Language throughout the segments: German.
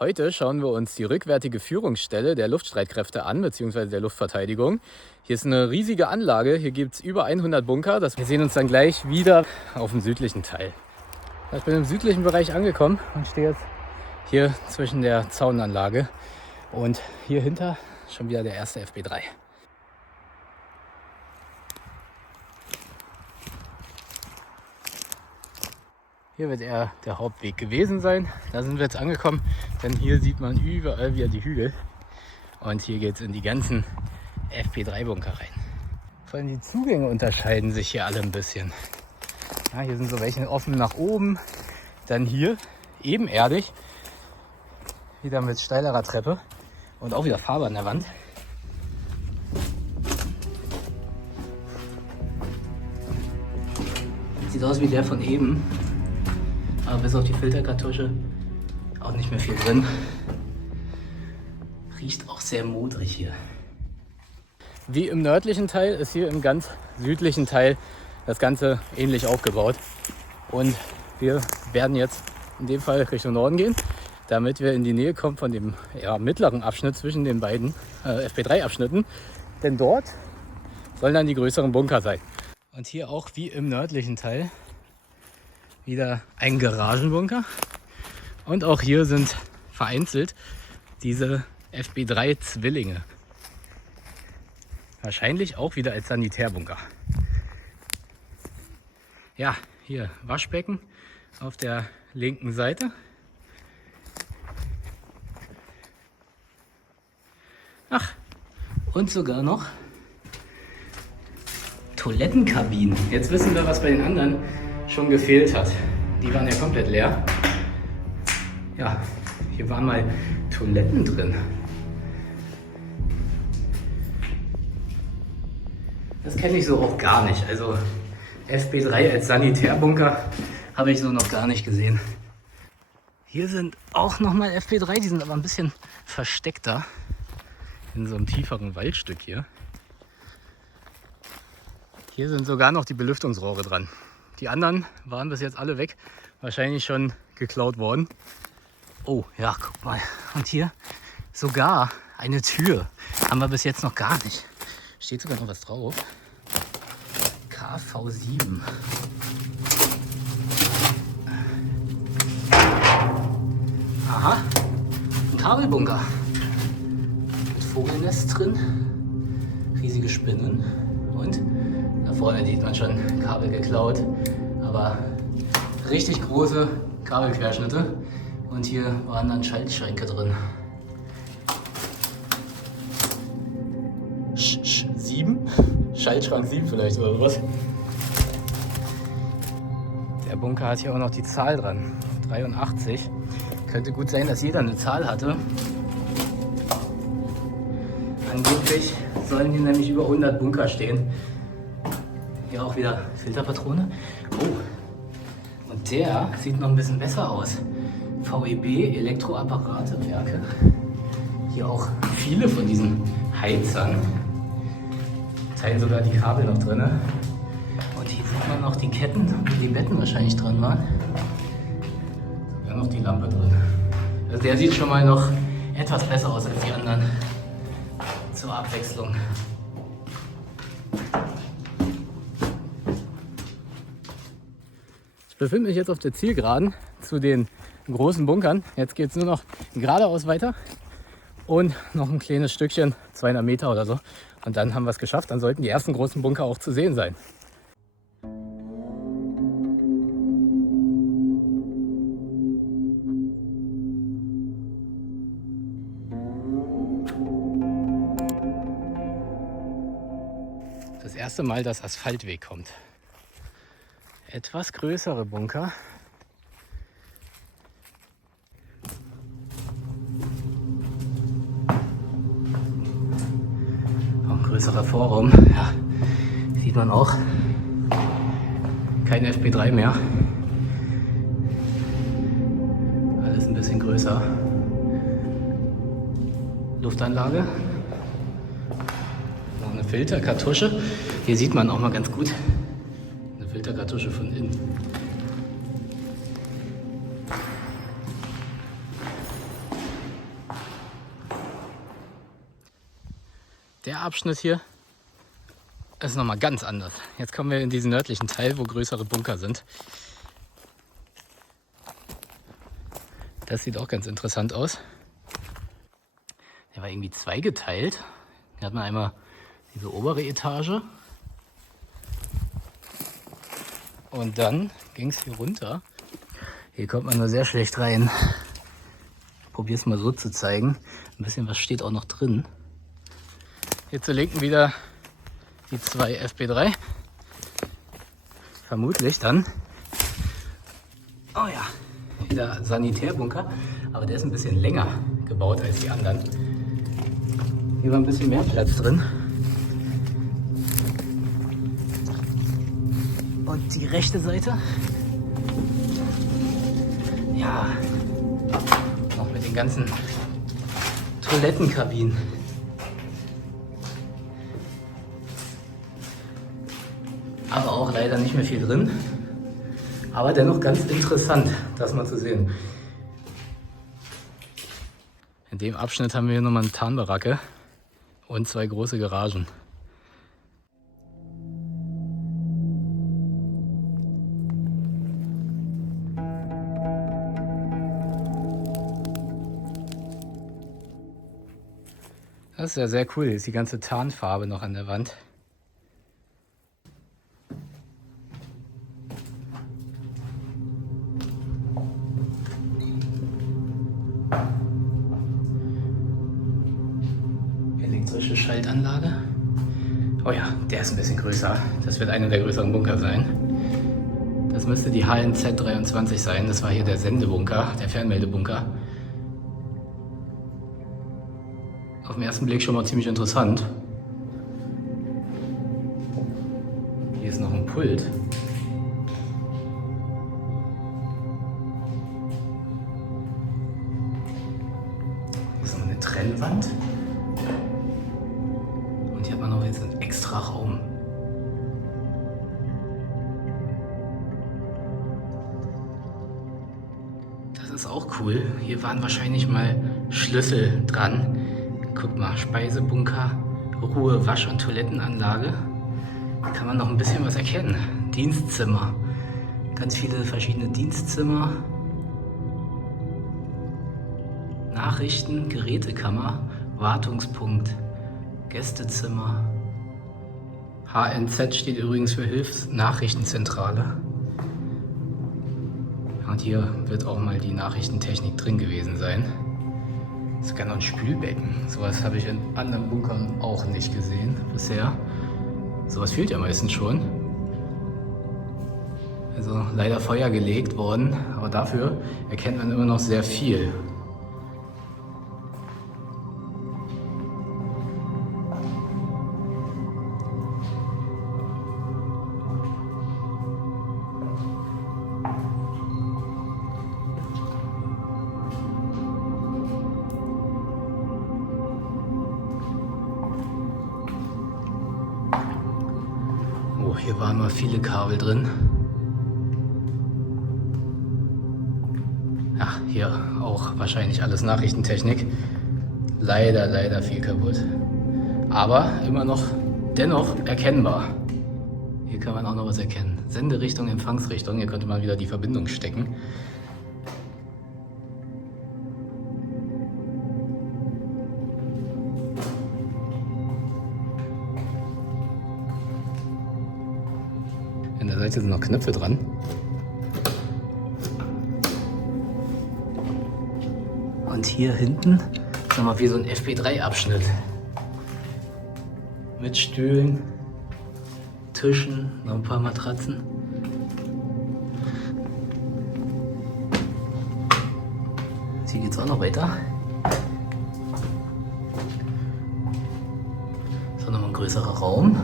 Heute schauen wir uns die rückwärtige Führungsstelle der Luftstreitkräfte an, beziehungsweise der Luftverteidigung. Hier ist eine riesige Anlage, hier gibt es über 100 Bunker. Wir sehen uns dann gleich wieder auf dem südlichen Teil. Ich bin im südlichen Bereich angekommen und stehe jetzt hier zwischen der Zaunanlage und hier hinter schon wieder der erste FB3. Hier wird eher der Hauptweg gewesen sein. Da sind wir jetzt angekommen, denn hier sieht man überall wieder die Hügel. Und hier geht es in die ganzen FP3-Bunker rein. Vor allem die Zugänge unterscheiden sich hier alle ein bisschen. Ja, hier sind so welche offen nach oben. Dann hier ebenerdig, wieder mit steilerer Treppe und auch wieder Farbe an der Wand. Sieht aus wie der von eben. Aber bis auf die Filterkartusche auch nicht mehr viel drin. Riecht auch sehr modrig hier. Wie im nördlichen Teil ist hier im ganz südlichen Teil das Ganze ähnlich aufgebaut. Und wir werden jetzt in dem Fall Richtung Norden gehen, damit wir in die Nähe kommen von dem mittleren Abschnitt zwischen den beiden FP3-Abschnitten. Denn dort sollen dann die größeren Bunker sein. Und hier auch wie im nördlichen Teil wieder ein Garagenbunker und auch hier sind vereinzelt diese FB3-Zwillinge. Wahrscheinlich auch wieder als Sanitärbunker. Ja, hier Waschbecken auf der linken Seite. Ach, und sogar noch Toilettenkabinen. Jetzt wissen wir, was bei den anderen schon gefehlt hat. Die waren ja komplett leer. Ja, hier waren mal Toiletten drin. Das kenne ich so auch gar nicht. Also FB3 als Sanitärbunker habe ich so noch gar nicht gesehen. Hier sind auch nochmal FB3, die sind aber ein bisschen versteckter. In so einem tieferen Waldstück hier. Hier sind sogar noch die Belüftungsrohre dran. Die anderen waren bis jetzt alle weg, wahrscheinlich schon geklaut worden. Oh, ja, guck mal. Und hier sogar eine Tür. Haben wir bis jetzt noch gar nicht. Steht sogar noch was drauf. KV7. Aha, ein Kabelbunker. Mit Vogelnest drin. Riesige Spinnen. Und da vorne sieht man schon Kabel geklaut, aber richtig große Kabelquerschnitte. Und hier waren dann Schaltschränke drin. 7? Schaltschrank 7 vielleicht oder sowas. Der Bunker hat hier auch noch die Zahl dran. 83. Könnte gut sein, dass jeder eine Zahl hatte. Angeblich sollen hier nämlich über 100 Bunker stehen. Hier auch wieder Filterpatrone. Oh, und der sieht noch ein bisschen besser aus. VEB, Elektroapparatewerke. Hier auch viele von diesen Heizern. Teilen sogar die Kabel noch drin. Und hier sieht man noch die Ketten, wo die Betten wahrscheinlich dran waren. Sogar noch die Lampe drin. Also der sieht schon mal noch etwas besser aus als die anderen. Zur Abwechslung. Ich befinde mich jetzt auf der Zielgeraden zu den großen Bunkern. Jetzt geht es nur noch geradeaus weiter und noch ein kleines Stückchen, 200 Meter oder so. Und dann haben wir es geschafft. Dann sollten die ersten großen Bunker auch zu sehen sein. Das erste Mal, dass Asphaltweg kommt. Etwas größere Bunker. Auch ein größerer Vorraum. Ja, sieht man auch. Kein FB3 mehr. Alles ein bisschen größer. Luftanlage. Noch eine Filterkartusche. Hier sieht man auch mal ganz gut. Filterkartusche von innen. Der Abschnitt hier ist nochmal ganz anders. Jetzt kommen wir in diesen nördlichen Teil, wo größere Bunker sind. Das sieht auch ganz interessant aus. Der war irgendwie zweigeteilt. Hier hat man einmal diese obere Etage. Und dann ging es hier runter. Hier kommt man nur sehr schlecht rein. Ich probiere es mal so zu zeigen. Ein bisschen was steht auch noch drin. Hier zur Linken wieder die 2 FB3. Vermutlich dann. Oh ja, wieder Sanitärbunker. Aber der ist ein bisschen länger gebaut als die anderen. Hier war ein bisschen mehr Platz drin. Und die rechte Seite. Ja, noch mit den ganzen Toilettenkabinen. Aber auch leider nicht mehr viel drin. Aber dennoch ganz interessant, das mal zu sehen. In dem Abschnitt haben wir hier nochmal eine Tarnbaracke und 2 große Garagen. Das ist ja sehr cool. Hier ist die ganze Tarnfarbe noch an der Wand. Elektrische Schaltanlage. Oh ja, der ist ein bisschen größer. Das wird einer der größeren Bunker sein. Das müsste die HNZ 23 sein. Das war hier der Sendebunker, der Fernmeldebunker. Auf den ersten Blick schon mal ziemlich interessant. Hier ist noch ein Pult. Hier ist noch eine Trennwand. Und hier hat man noch jetzt einen extra Raum. Das ist auch cool. Hier waren wahrscheinlich mal Schlüssel dran. Guck mal, Speisebunker, Ruhe-, Wasch- und Toilettenanlage. Da kann man noch ein bisschen was erkennen. Dienstzimmer. Ganz viele verschiedene Dienstzimmer. Nachrichten, Gerätekammer, Wartungspunkt, Gästezimmer. HNZ steht übrigens für Hilfsnachrichtenzentrale. Und hier wird auch mal die Nachrichtentechnik drin gewesen sein. Sogar noch ein Spülbecken. Sowas habe ich in anderen Bunkern auch nicht gesehen bisher. Sowas fehlt ja meistens schon. Also leider Feuer gelegt worden, aber dafür erkennt man immer noch sehr viel. Hier waren mal viele Kabel drin. Ja, hier auch wahrscheinlich alles Nachrichtentechnik. Leider viel kaputt. Aber immer noch, dennoch erkennbar. Hier kann man auch noch was erkennen. Senderichtung, Empfangsrichtung. Hier könnte man wieder die Verbindung stecken. An der Seite sind noch Knöpfe dran. Und hier hinten ist nochmal wie so ein FB3-Abschnitt. Mit Stühlen, Tischen, noch ein paar Matratzen. Hier geht es auch noch weiter. Ist auch nochmal ein größerer Raum.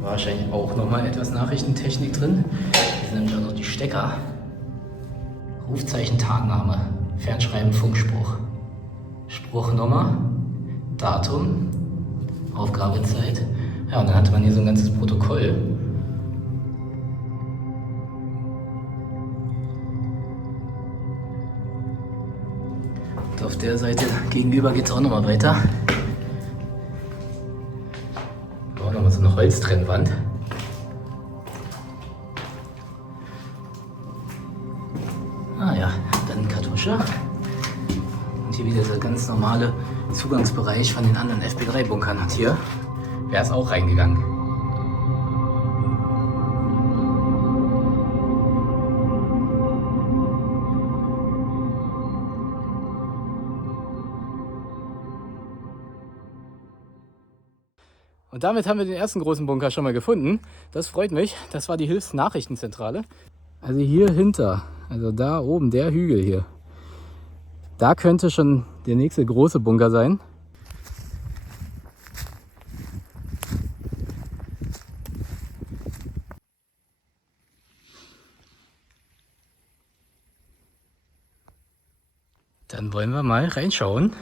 Wahrscheinlich auch nochmal etwas Nachrichtentechnik drin. Hier sind nämlich auch noch die Stecker. Rufzeichen, Tagname, Fernschreiben, Funkspruch. Spruchnummer, Datum, Aufgabezeit. Ja, und dann hatte man hier so ein ganzes Protokoll. Und auf der Seite gegenüber geht es auch nochmal weiter. eine Holztrennwand. Ah ja, dann Kartusche. Und hier wieder der ganz normale Zugangsbereich von den anderen FP3-Bunkern. Und hier wäre es auch reingegangen. Und damit haben wir den ersten großen Bunker schon mal gefunden. Das freut mich. Das war die Hilfsnachrichtenzentrale. Also hier hinter, also da oben, der Hügel hier. Da könnte schon der nächste große Bunker sein. Dann wollen wir mal reinschauen.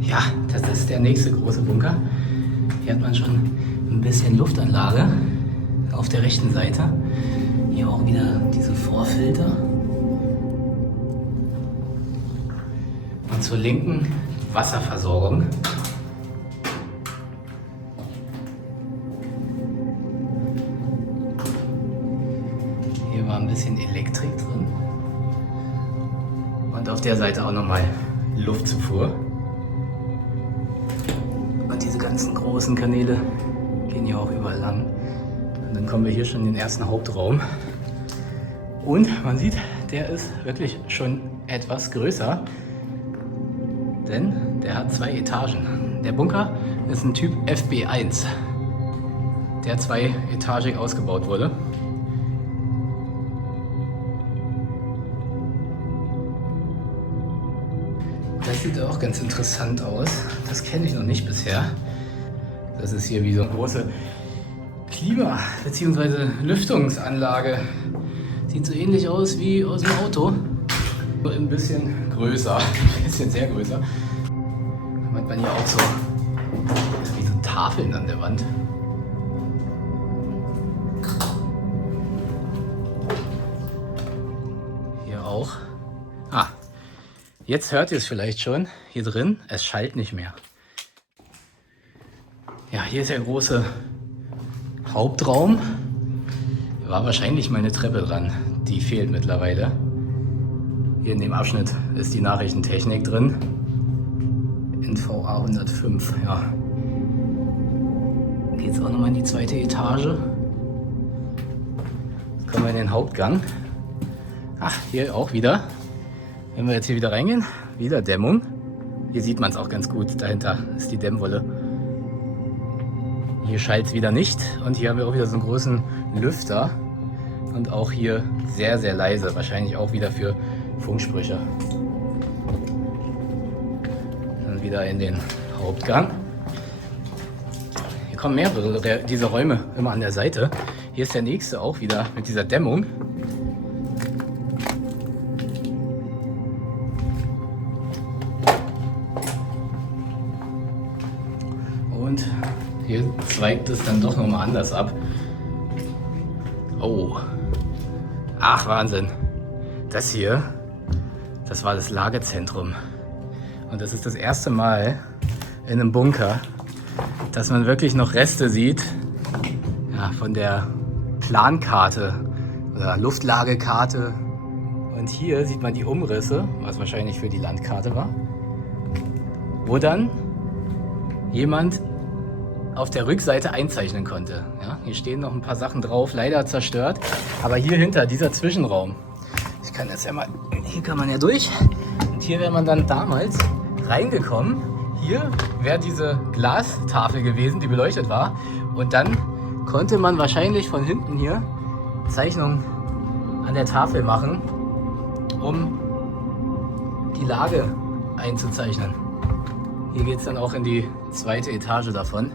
Ja, das ist der nächste große Bunker. Hier hat man schon ein bisschen Luftanlage auf der rechten Seite. Hier auch wieder diese Vorfilter. Und zur linken Wasserversorgung. Hier war ein bisschen Elektrik drin. Und auf der Seite auch nochmal Luftzufuhr. Und diese ganzen großen Kanäle gehen hier auch überall lang. Und dann kommen wir hier schon in den ersten Hauptraum. Und man sieht, der ist wirklich schon etwas größer. Denn der hat 2 Etagen. Der Bunker ist ein Typ FB1, der 2-etagig ausgebaut wurde. Das sieht auch ganz interessant aus. Das kenne ich noch nicht bisher. Das ist hier wie so eine große Klima- bzw. Lüftungsanlage. Sieht so ähnlich aus wie aus dem Auto. Nur ein bisschen größer. Ein bisschen sehr größer. Da hat man hier auch so wie so Tafeln an der Wand. Hier auch. Ah. Jetzt hört ihr es vielleicht schon, hier drin, es schallt nicht mehr. Ja, hier ist der große Hauptraum. Hier war wahrscheinlich mal eine Treppe dran, die fehlt mittlerweile. Hier in dem Abschnitt ist die Nachrichtentechnik drin. NVA 105, ja. Geht es auch nochmal in die 2. Etage. Jetzt kommen wir in den Hauptgang. Ach, hier auch wieder. Wenn wir jetzt hier wieder reingehen, wieder Dämmung. Hier sieht man es auch ganz gut, dahinter ist die Dämmwolle. Hier schallt es wieder nicht und hier haben wir auch wieder so einen großen Lüfter. Und auch hier sehr, sehr leise, wahrscheinlich auch wieder für Funksprüche. Dann wieder in den Hauptgang. Hier kommen mehrere diese Räume immer an der Seite. Hier ist der nächste auch wieder mit dieser Dämmung. Und hier zweigt es dann doch nochmal anders ab. Oh. Ach, Wahnsinn. Das hier, das war das Lagezentrum. Und das ist das erste Mal in einem Bunker, dass man wirklich noch Reste sieht, ja, von der Plankarte oder Luftlagekarte. Und hier sieht man die Umrisse, was wahrscheinlich für die Landkarte war, wo dann jemand auf der Rückseite einzeichnen konnte. Ja, hier stehen noch ein paar Sachen drauf, leider zerstört. Aber hier hinter, dieser Zwischenraum, ich kann das ja mal, hier kann man ja durch. Und hier wäre man dann damals reingekommen. Hier wäre diese Glastafel gewesen, die beleuchtet war. Und dann konnte man wahrscheinlich von hinten hier Zeichnungen an der Tafel machen, um die Lage einzuzeichnen. Hier geht es dann auch in die 2. Etage davon.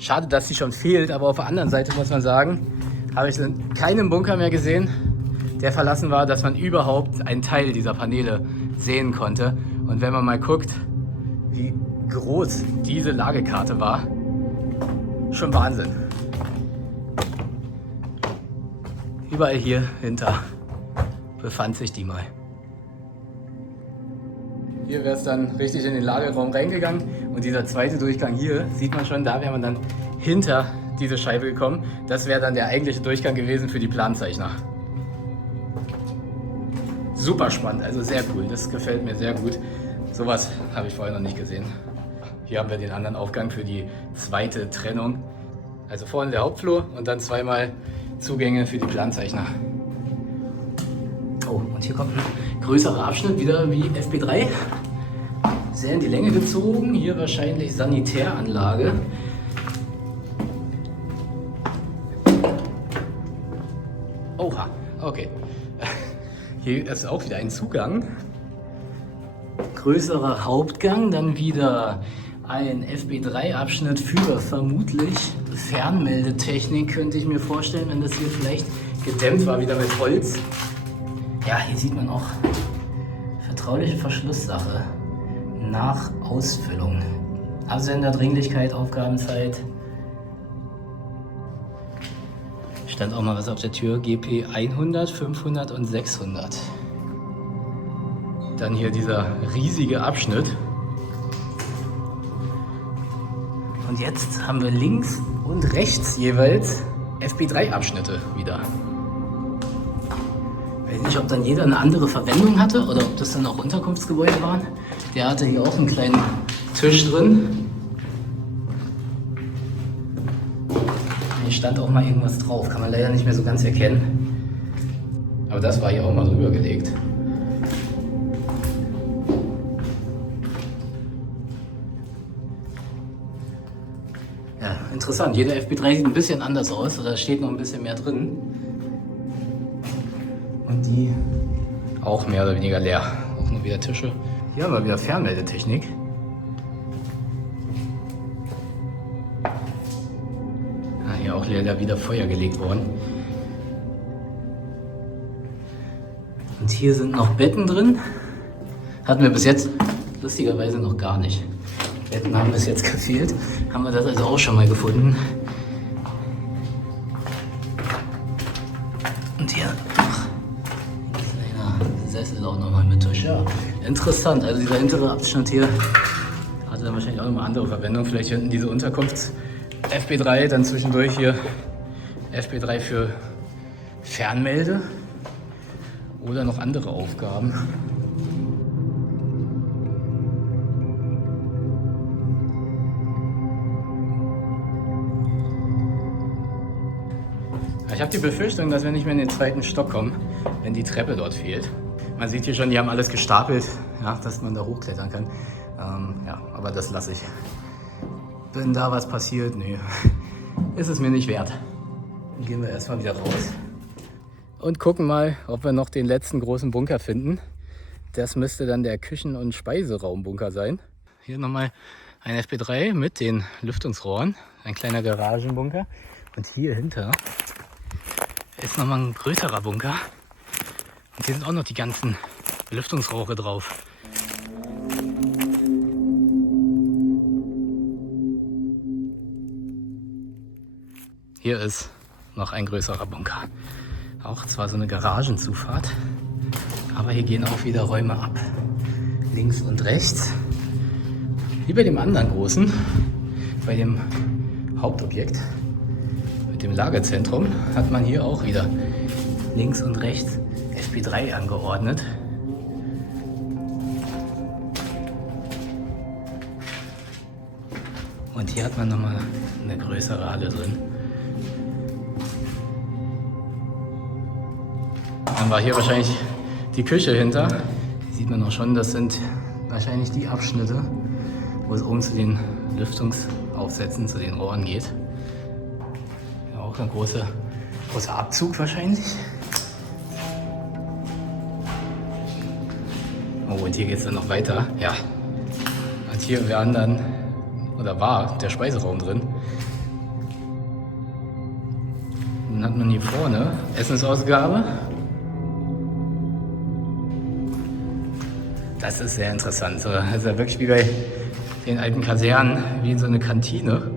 Schade, dass sie schon fehlt, aber auf der anderen Seite muss man sagen, habe ich keinen Bunker mehr gesehen, der verlassen war, dass man überhaupt einen Teil dieser Paneele sehen konnte. Und wenn man mal guckt, wie groß diese Lagekarte war, schon Wahnsinn. Überall hier hinter befand sich die mal. Hier wäre es dann richtig in den Lagerraum reingegangen. Und dieser zweite Durchgang hier, sieht man schon, da wäre man dann hinter diese Scheibe gekommen. Das wäre dann der eigentliche Durchgang gewesen für die Planzeichner. Super spannend, also sehr cool. Das gefällt mir sehr gut. Sowas habe ich vorher noch nicht gesehen. Hier haben wir den anderen Aufgang für die zweite Trennung. Also vorne der Hauptflur und dann zweimal Zugänge für die Planzeichner. Oh, und hier kommt ein größerer Abschnitt, wieder wie FB3. Sehr in die Länge gezogen. Hier wahrscheinlich Sanitäranlage. Oha, okay. Hier ist auch wieder ein Zugang. Größerer Hauptgang, dann wieder ein FB3-Abschnitt für vermutlich Fernmeldetechnik, könnte ich mir vorstellen, wenn das hier vielleicht gedämmt war, wieder mit Holz. Ja, hier sieht man auch vertrauliche Verschlusssache nach Ausfüllung. Absender, Dringlichkeit, Aufgabenzeit. Stand auch mal was auf der Tür, GP 100, 500 und 600. Dann hier dieser riesige Abschnitt. Und jetzt haben wir links und rechts jeweils FB3-Abschnitte wieder. Ich weiß nicht, ob dann jeder eine andere Verwendung hatte oder ob das dann auch Unterkunftsgebäude waren. Der hatte hier auch einen kleinen Tisch drin. Hier stand auch mal irgendwas drauf, kann man leider nicht mehr so ganz erkennen. Aber das war hier auch mal drüber gelegt. Ja, interessant. Jeder FB3 sieht ein bisschen anders aus, oder steht noch ein bisschen mehr drin. Und die auch mehr oder weniger leer. Auch nur wieder Tische. Hier haben wir wieder Fernmeldetechnik. Hier auch leer, wieder Feuer gelegt worden. Und hier sind noch Betten drin. Hatten wir bis jetzt lustigerweise noch gar nicht. Betten haben bis jetzt gefehlt. Haben wir das also auch schon mal gefunden. Und hier noch ein kleiner Sessel auch nochmal mit Tisch. Ja, interessant. Also dieser hintere Abschnitt hier hatte dann wahrscheinlich auch nochmal andere Verwendung. Vielleicht hinten diese Unterkunfts- FB3, dann zwischendurch hier FB3 für Fernmelde oder noch andere Aufgaben. Ich habe die Befürchtung, dass wir nicht mehr in den zweiten Stock kommen, wenn die Treppe dort fehlt. Man sieht hier schon, die haben alles gestapelt, ja, dass man da hochklettern kann. Ja, aber das lasse ich. Wenn da was passiert, nee, ist es mir nicht wert. Dann gehen wir erstmal wieder raus und gucken mal, ob wir noch den letzten großen Bunker finden. Das müsste dann der Küchen- und Speiseraumbunker sein. Hier nochmal ein FB3 mit den Lüftungsrohren, ein kleiner Garagenbunker. Und hier hinter ist nochmal ein größerer Bunker. Und hier sind auch noch die ganzen Lüftungsrohre drauf. Hier ist noch ein größerer Bunker. Auch zwar so eine Garagenzufahrt, aber hier gehen auch wieder Räume ab. Links und rechts. Wie bei dem anderen großen, bei dem Hauptobjekt, mit dem Lagerzentrum, hat man hier auch wieder links und rechts FB3 angeordnet. Und hier hat man nochmal eine größere Halle drin. Dann war hier wahrscheinlich die Küche hinter. Sieht man auch schon, das sind wahrscheinlich die Abschnitte, wo es oben zu den Lüftungsaufsätzen, zu den Rohren geht. Ja, auch ein großer Abzug wahrscheinlich. Oh, und hier geht es dann noch weiter. Ja. Und hier waren dann, oder war der Speiseraum drin. Dann hat man hier vorne Essensausgabe. Das ist sehr interessant. Also wirklich wie bei den alten Kasernen, wie in so eine Kantine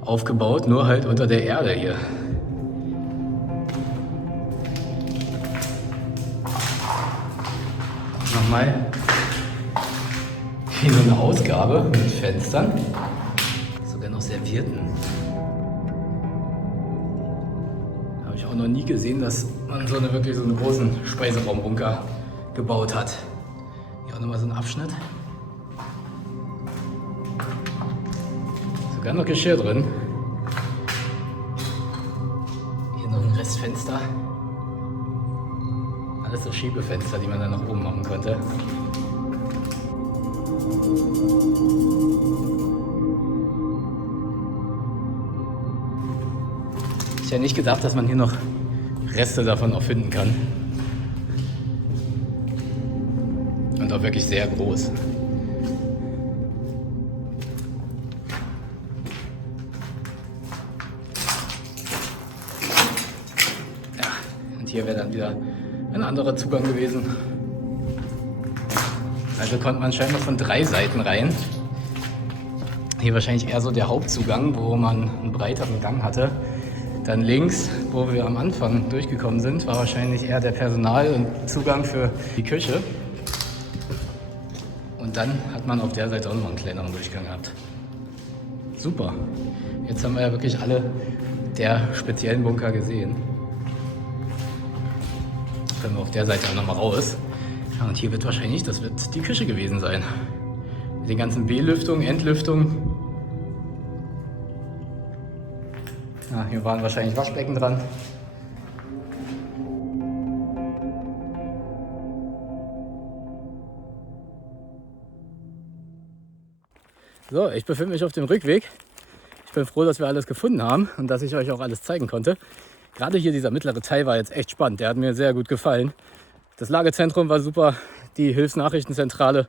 aufgebaut, nur halt unter der Erde hier. Nochmal Hier so eine Ausgabe mit Fenstern. Sogar noch Servierten. Habe ich auch noch nie gesehen, dass man wirklich so einen großen Speiseraumbunker gebaut hat. Hier auch nochmal so ein Abschnitt. Sogar noch Geschirr drin. Hier noch ein Restfenster. Alles so Schiebefenster, die man dann nach oben machen konnte. Ich hätte nicht gedacht, dass man hier noch Reste davon auch finden kann. Und auch wirklich sehr groß. Ja, und hier wäre dann wieder ein anderer Zugang gewesen. Also konnte man scheinbar von 3 Seiten rein. Hier wahrscheinlich eher so der Hauptzugang, wo man einen breiteren Gang hatte. Dann links, wo wir am Anfang durchgekommen sind, war wahrscheinlich eher der Personal- und Zugang für die Küche. Und dann hat man auf der Seite auch noch einen kleineren Durchgang gehabt. Super. Jetzt haben wir ja wirklich alle der speziellen Bunker gesehen. Können wir auf der Seite auch nochmal raus. Ja, und hier wird wahrscheinlich, das wird die Küche gewesen sein. Mit den ganzen Belüftungen, Entlüftungen. Ja, hier waren wahrscheinlich Waschbecken dran. So, ich befinde mich auf dem Rückweg. Ich bin froh, dass wir alles gefunden haben und dass ich euch auch alles zeigen konnte. Gerade hier dieser mittlere Teil war jetzt echt spannend. Der hat mir sehr gut gefallen. Das Lagezentrum war super. Die Hilfsnachrichtenzentrale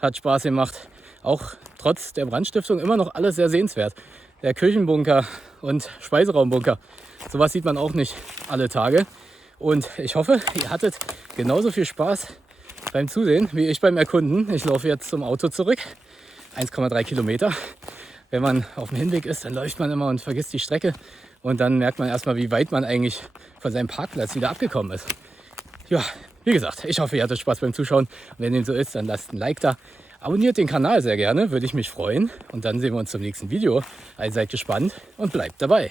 hat Spaß gemacht. Auch trotz der Brandstiftung immer noch alles sehr sehenswert. Der Küchenbunker und Speiseraumbunker. Sowas sieht man auch nicht alle Tage. Und ich hoffe, ihr hattet genauso viel Spaß beim Zusehen wie ich beim Erkunden. Ich laufe jetzt zum Auto zurück. 1,3 Kilometer. Wenn man auf dem Hinweg ist, dann läuft man immer und vergisst die Strecke. Und dann merkt man erstmal, wie weit man eigentlich von seinem Parkplatz wieder abgekommen ist. Ja, wie gesagt, ich hoffe, ihr hattet Spaß beim Zuschauen. Wenn dem so ist, dann lasst ein Like da. Abonniert den Kanal sehr gerne, würde ich mich freuen. Und dann sehen wir uns zum nächsten Video. Also seid gespannt und bleibt dabei.